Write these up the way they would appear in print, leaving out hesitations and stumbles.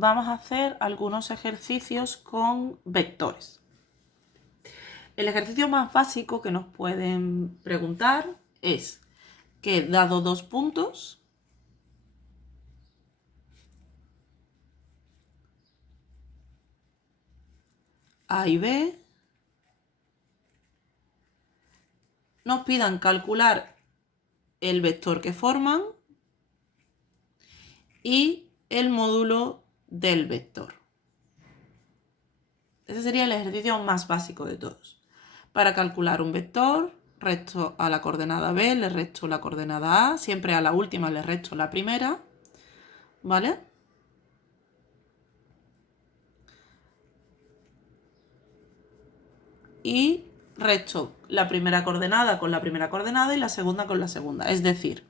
vamos a hacer algunos ejercicios con vectores. El ejercicio más básico que nos pueden preguntar es que, dado dos puntos, A y B, nos pidan calcular el vector que forman y el módulo del vector. Ese sería el ejercicio más básico de todos. Para calcular un vector, resto a la coordenada B, le resto la coordenada A, siempre a la última le resto la primera, ¿vale? Y resto la primera coordenada con la primera coordenada y la segunda con la segunda. Es decir,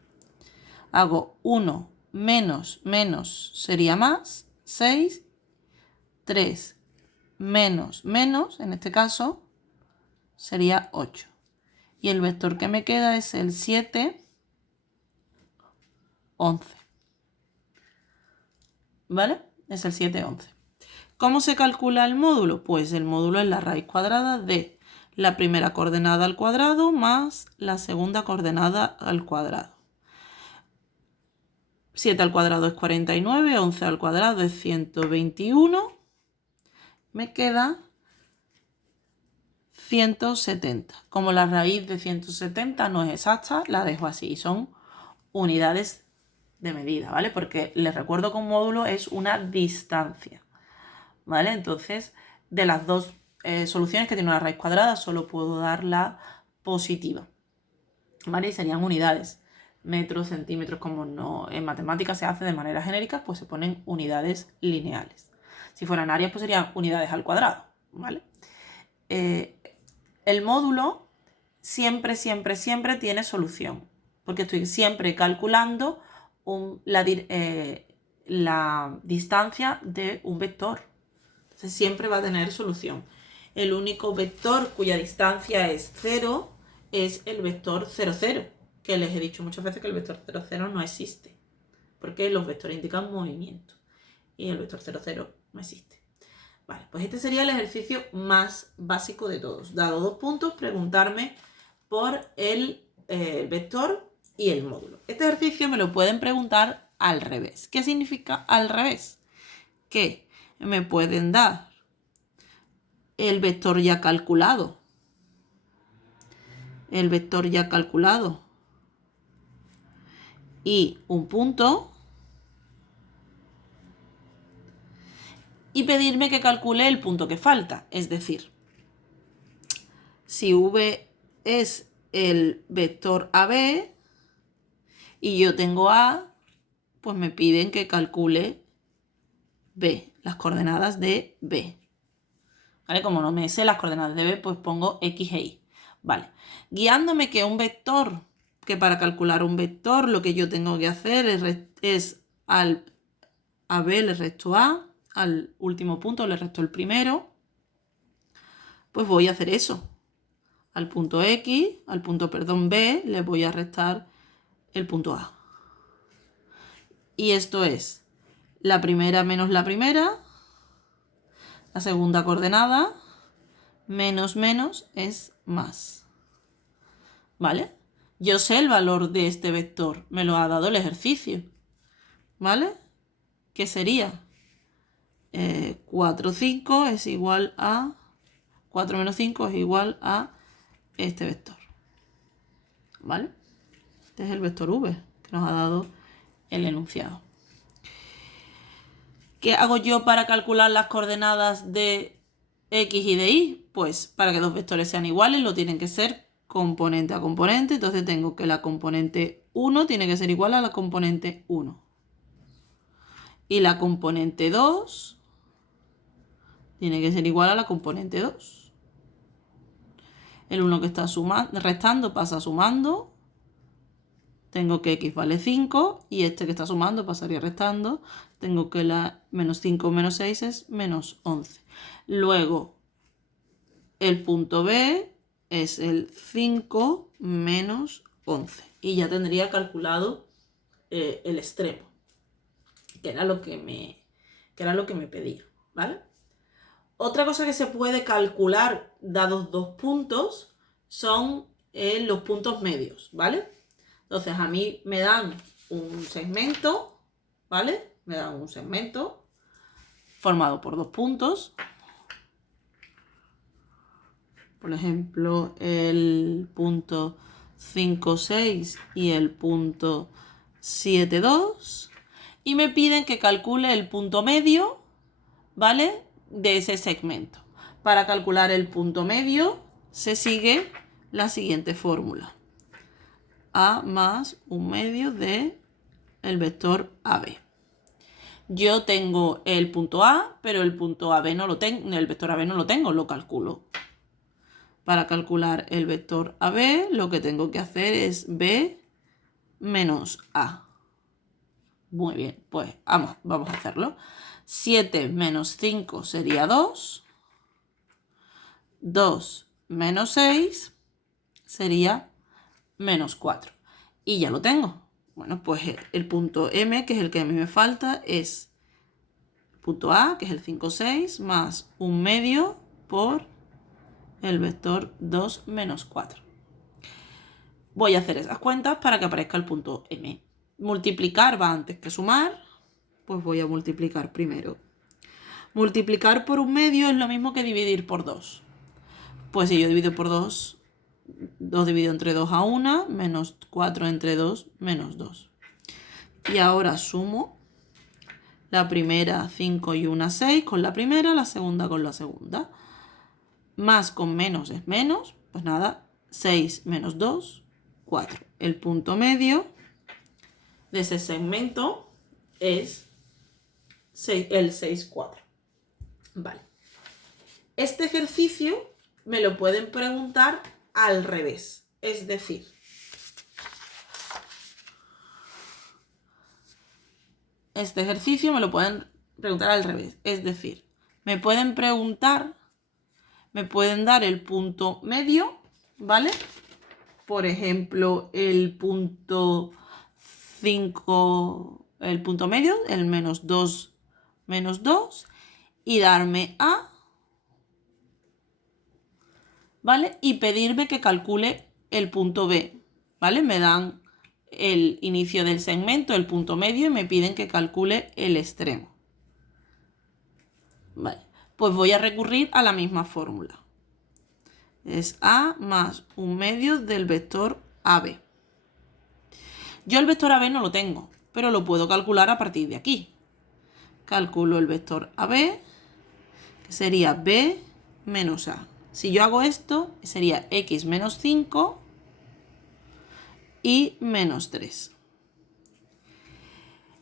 hago 1 menos menos sería más, 6, 3 menos menos, en este caso, sería 8. Y el vector que me queda es el 7, 11. ¿Vale? Es el 7, 11. ¿Cómo se calcula el módulo? Pues el módulo es la raíz cuadrada de la primera coordenada al cuadrado más la segunda coordenada al cuadrado. 7 al cuadrado es 49, 11 al cuadrado es 121. Me queda 170. Como la raíz de 170 no es exacta, la dejo así. Son unidades de medida, ¿vale? Porque les recuerdo que un módulo es una distancia, ¿vale? Entonces, de las dos soluciones que tiene una raíz cuadrada, solo puedo dar la positiva, ¿vale? Y serían unidades. Metros, centímetros, como no en matemáticas se hace de manera genérica, pues se ponen unidades lineales. Si fueran áreas, pues serían unidades al cuadrado, ¿vale? El módulo siempre tiene solución, porque estoy siempre calculando la distancia de un vector. Entonces siempre va a tener solución. El único vector cuya distancia es 0 es el vector 0, 0, que les he dicho muchas veces que el vector 0, 0 no existe, porque los vectores indican movimiento y el vector 0, 0 no existe. Vale, pues este sería el ejercicio más básico de todos. Dado dos puntos, preguntarme por el vector y el módulo. Este ejercicio me lo pueden preguntar al revés. ¿Qué significa al revés? Que me pueden dar el vector ya calculado. El vector ya calculado. Y un punto. Y pedirme que calcule el punto que falta. Es decir, si V es el vector AB y yo tengo A, pues me piden que calcule B, las coordenadas de B. ¿Vale? Como no me sé las coordenadas de B, pues pongo X e Y. Vale. Guiándome que un vector, que para calcular un vector lo que yo tengo que hacer es a B le resto A, al último punto le resto el primero, pues voy a hacer eso. Al punto X, al punto, B, le voy a restar el punto A. Y esto es la primera menos la primera, la segunda coordenada, menos menos es más. ¿Vale? Yo sé el valor de este vector, me lo ha dado el ejercicio. ¿Vale? ¿Qué sería? 4, 5 es igual a... 4 menos 5 es igual a este vector. ¿Vale? Este es el vector V que nos ha dado el enunciado. ¿Qué hago yo para calcular las coordenadas de X y de Y? Pues para que dos vectores sean iguales lo tienen que ser componente a componente. Entonces tengo que la componente 1 tiene que ser igual a la componente 1. Y la componente 2 tiene que ser igual a la componente 2. El 1 que está restando pasa sumando. Tengo que X vale 5 y este que está sumando pasaría restando. Tengo que la menos 5 menos 6 es menos 11. Luego, el punto B es el 5 menos 11. Y ya tendría calculado el extremo, que era lo que que era lo que me pedía, ¿vale? Otra cosa que se puede calcular dados dos puntos son los puntos medios, ¿vale? Entonces a mí me dan un segmento, ¿vale? Me dan un segmento formado por dos puntos. Por ejemplo, el punto 5, 6 y el punto 7, 2. Y me piden que calcule el punto medio, ¿vale? De ese segmento. Para calcular el punto medio se sigue la siguiente fórmula. A más un medio de el vector AB. Yo tengo el punto A, pero el punto AB no lo tengo, el vector AB no lo tengo, lo calculo. Para calcular el vector AB, lo que tengo que hacer es B menos A. Muy bien, pues vamos a hacerlo. 7 menos 5 sería 2. 2 menos 6 sería menos 4. Y ya lo tengo. Bueno, pues el punto M, que es el que a mí me falta, es el punto A, que es el 5, 6, más un medio por el vector 2 menos 4. Voy a hacer esas cuentas para que aparezca el punto M. Multiplicar va antes que sumar, pues voy a multiplicar primero. Multiplicar por un medio es lo mismo que dividir por 2. Pues si yo divido por 2, 2 dividido entre 2 a 1, menos 4 entre 2, menos 2. Y ahora sumo la primera 5 y una 6 con la primera, la segunda con la segunda. Más con menos es menos, pues nada, 6 menos 2, 4. El punto medio de ese segmento es el 6, 4. Vale. Este ejercicio me lo pueden preguntar al revés. Es decir, este ejercicio me lo pueden preguntar al revés. Es decir, me pueden dar el punto medio, ¿vale? Por ejemplo, el punto 5, el punto medio, el menos 2, y darme A, ¿vale? Y pedirme que calcule el punto B, ¿vale? Me dan el inicio del segmento, el punto medio, y me piden que calcule el extremo. Vale, pues voy a recurrir a la misma fórmula. Es A más un medio del vector AB. Yo el vector AB no lo tengo, pero lo puedo calcular a partir de aquí. Calculo el vector AB, que sería B menos A. Si yo hago esto, sería X menos 5 y menos 3.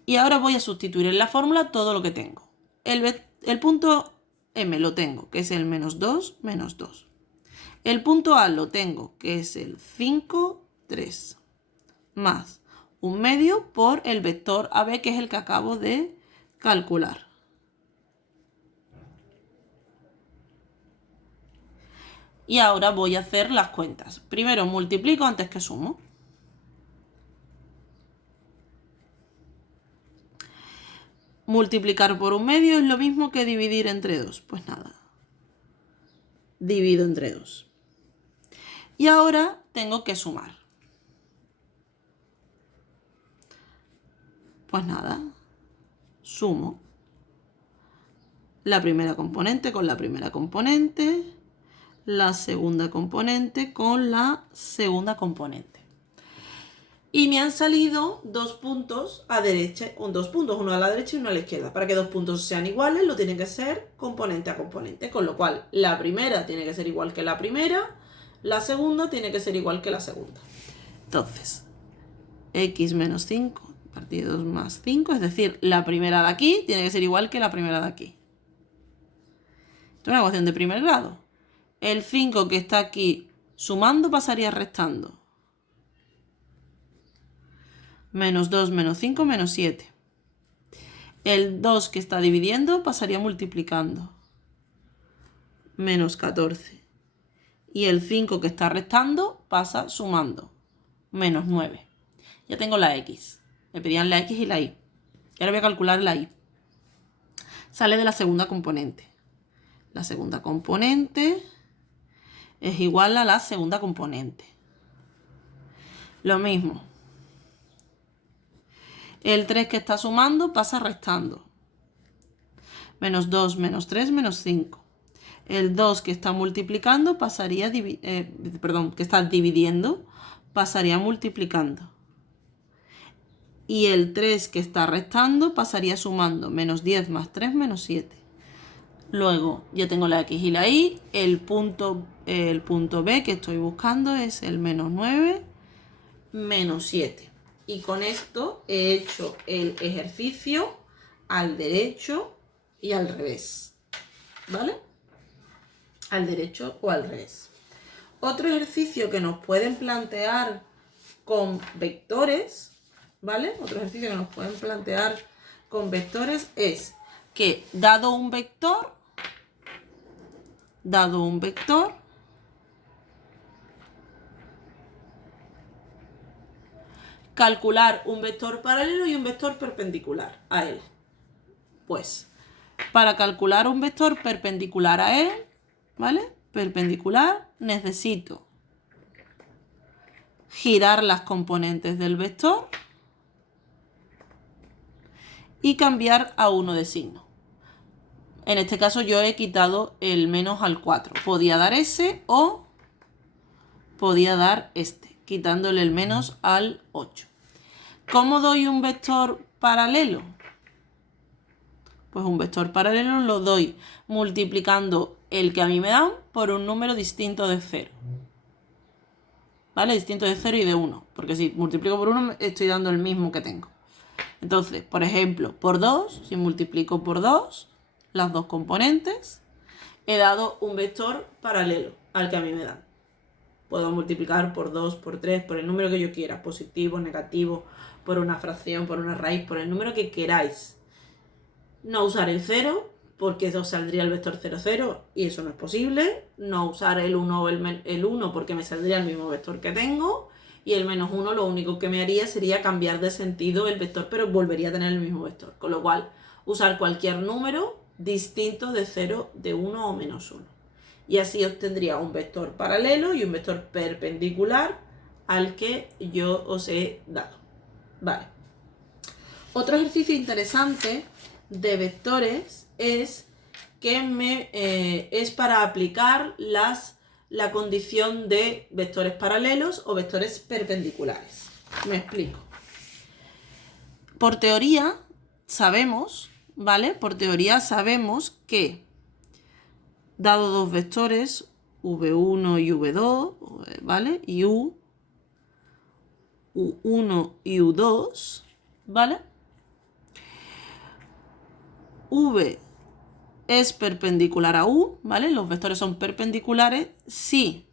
Y ahora voy a sustituir en la fórmula todo lo que tengo. El punto M lo tengo, que es el menos 2, menos 2. El punto A lo tengo, que es el 5, 3. Más un medio por el vector AB, que es el que acabo de calcular. Y ahora voy a hacer las cuentas. Primero multiplico antes que sumo. Multiplicar por un medio es lo mismo que dividir entre 2. Pues nada. Divido entre 2. Y ahora tengo que sumar. Pues nada. Sumo la primera componente con la primera componente, la segunda componente con la segunda componente. Y me han salido dos puntos a derecha, uno a la derecha y uno a la izquierda. Para que dos puntos sean iguales, lo tienen que ser componente a componente. Con lo cual, la primera tiene que ser igual que la primera, la segunda tiene que ser igual que la segunda. Entonces, X menos 5 partido 2 más 5, es decir, la primera de aquí tiene que ser igual que la primera de aquí. Esto es una ecuación de primer grado. El 5 que está aquí sumando pasaría restando. Menos 2 menos 5 menos 7. El 2 que está dividiendo pasaría multiplicando. Menos 14. Y el 5 que está restando pasa sumando. Menos 9. Ya tengo la X. Me pedían la X y la Y. Y ahora voy a calcular la Y. sale de la segunda componente. La segunda componente es igual a la segunda componente. Lo mismo. El 3 que está sumando pasa restando. Menos 2, menos 3, menos 5. El 2 que está multiplicando pasaría, que está dividiendo, pasaría multiplicando. Y el 3 que está restando pasaría sumando. Menos 10 más 3, menos 7. Luego ya tengo la X y la Y. El punto B que estoy buscando es el menos 9, menos 7. Y con esto he hecho el ejercicio al derecho y al revés. ¿Vale? Al derecho o al revés. Otro ejercicio que nos pueden plantear con vectores, ¿vale? Otro ejercicio que nos pueden plantear con vectores es que dado un vector, calcular un vector paralelo y un vector perpendicular a él. Pues, para calcular un vector perpendicular a él, ¿vale? Perpendicular, necesito girar las componentes del vector y cambiar a 1 de signo. En este caso yo he quitado el menos al 4. Podía dar ese o podía dar este, quitándole el menos al 8. ¿Cómo doy un vector paralelo? Pues un vector paralelo lo doy multiplicando el que a mí me dan por un número distinto de 0. ¿Vale? Distinto de 0 y de 1. Porque si multiplico por 1 estoy dando el mismo que tengo. Entonces, por ejemplo, por 2, si multiplico por 2, las dos componentes, he dado un vector paralelo al que a mí me dan. Puedo multiplicar por 2, por 3, por el número que yo quiera, positivo, negativo, por una fracción, por una raíz, por el número que queráis. No usar el 0, porque os saldría el vector 0, 0, y eso no es posible. No usar el 1 o el 1 porque me saldría el mismo vector que tengo. Y el menos 1 lo único que me haría sería cambiar de sentido el vector, pero volvería a tener el mismo vector. Con lo cual, usar cualquier número distinto de 0, de 1 o menos 1. Y así obtendría un vector paralelo y un vector perpendicular al que yo os he dado. Vale. Otro ejercicio interesante de vectores es que es para aplicar la condición de vectores paralelos o vectores perpendiculares. Me explico. Por teoría sabemos, ¿vale? Por teoría sabemos que dado dos vectores, v1 y v2, ¿vale? Y u1 y u2, ¿vale? V es perpendicular a U, ¿vale? Los vectores son perpendiculares si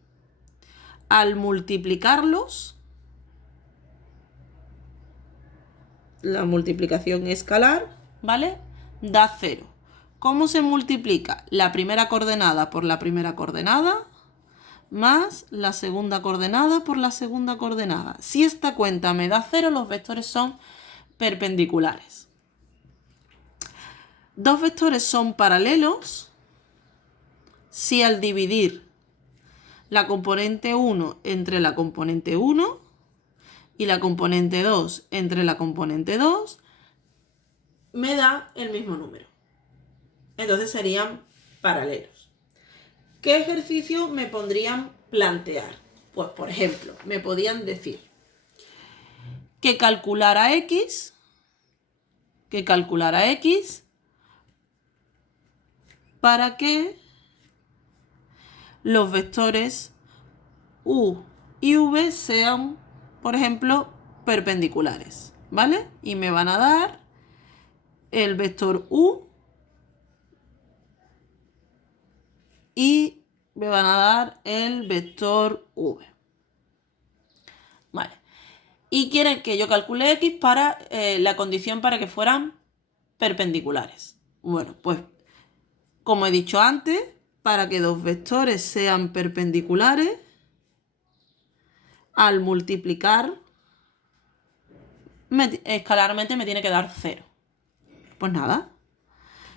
al multiplicarlos, la multiplicación escalar, ¿vale? Da 0. ¿Cómo se multiplica? La primera coordenada por la primera coordenada más la segunda coordenada por la segunda coordenada. Si esta cuenta me da 0, los vectores son perpendiculares. Dos vectores son paralelos si al dividir la componente 1 entre la componente 1 y la componente 2 entre la componente 2 me da el mismo número. Entonces serían paralelos. ¿Qué ejercicio me podrían plantear? Pues, por ejemplo, me podían decir que calculara X para que los vectores U y V sean, por ejemplo, perpendiculares, ¿vale? Y me van a dar el vector U y me van a dar el vector V. Vale. Y quieren que yo calcule X para la condición para que fueran perpendiculares. Bueno, pues como he dicho antes, para que dos vectores sean perpendiculares, al multiplicar, escalarmente me tiene que dar 0. Pues nada,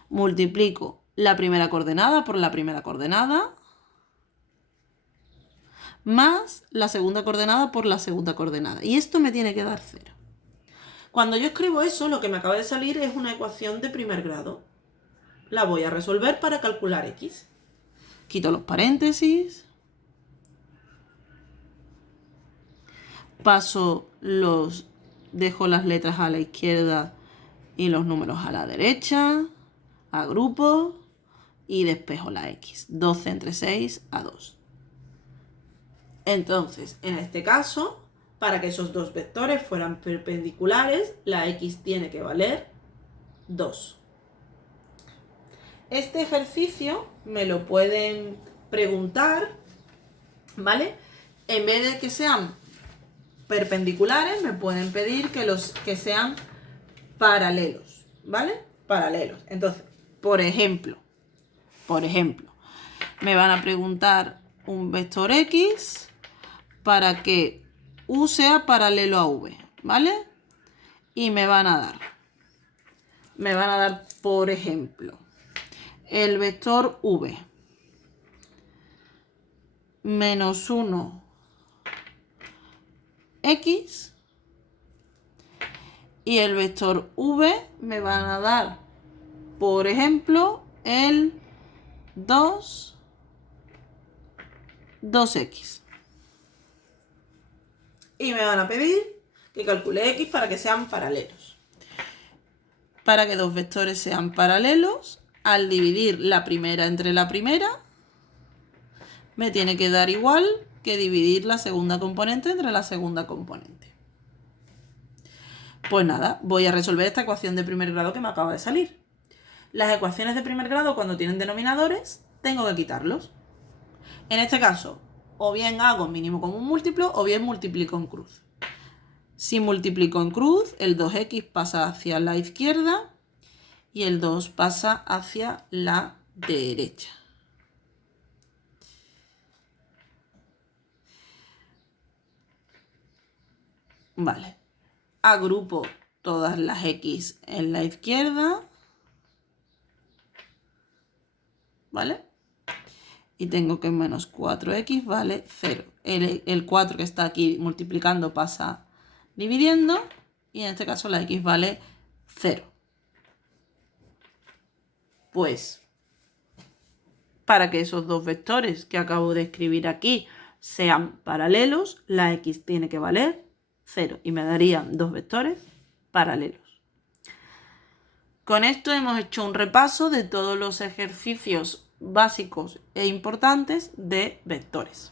multiplico la primera coordenada por la primera coordenada, más la segunda coordenada por la segunda coordenada. Y esto me tiene que dar 0. Cuando yo escribo eso, lo que me acaba de salir es una ecuación de primer grado. La voy a resolver para calcular x. Quito los paréntesis. Dejo las letras a la izquierda y los números a la derecha. Agrupo y despejo la x. 12 entre 6 a 2. Entonces, en este caso, para que esos dos vectores fueran perpendiculares, la x tiene que valer 2. Este ejercicio me lo pueden preguntar, ¿vale? En vez de que sean perpendiculares, me pueden pedir que sean paralelos, ¿vale? Paralelos. Entonces, por ejemplo, me van a preguntar un vector x para que u sea paralelo a v, ¿vale? Y me van a dar, por ejemplo, el vector v menos 1 x y el vector v me van a dar, por ejemplo, el 2x. Y me van a pedir que calcule x para que sean paralelos. Para que dos vectores sean paralelos, al dividir la primera entre la primera, me tiene que dar igual que dividir la segunda componente entre la segunda componente. Pues nada, voy a resolver esta ecuación de primer grado que me acaba de salir. Las ecuaciones de primer grado, cuando tienen denominadores, tengo que quitarlos. En este caso, o bien hago mínimo común múltiplo o bien multiplico en cruz. Si multiplico en cruz, el 2x pasa hacia la izquierda y el 2 pasa hacia la derecha. Vale. Agrupo todas las x en la izquierda. ¿Vale? Y tengo que menos 4x vale 0. El 4 que está aquí multiplicando pasa dividiendo. Y en este caso la x vale 0. Pues, para que esos dos vectores que acabo de escribir aquí sean paralelos, la x tiene que valer 0. Y me darían dos vectores paralelos. Con esto hemos hecho un repaso de todos los ejercicios básicos e importantes de vectores.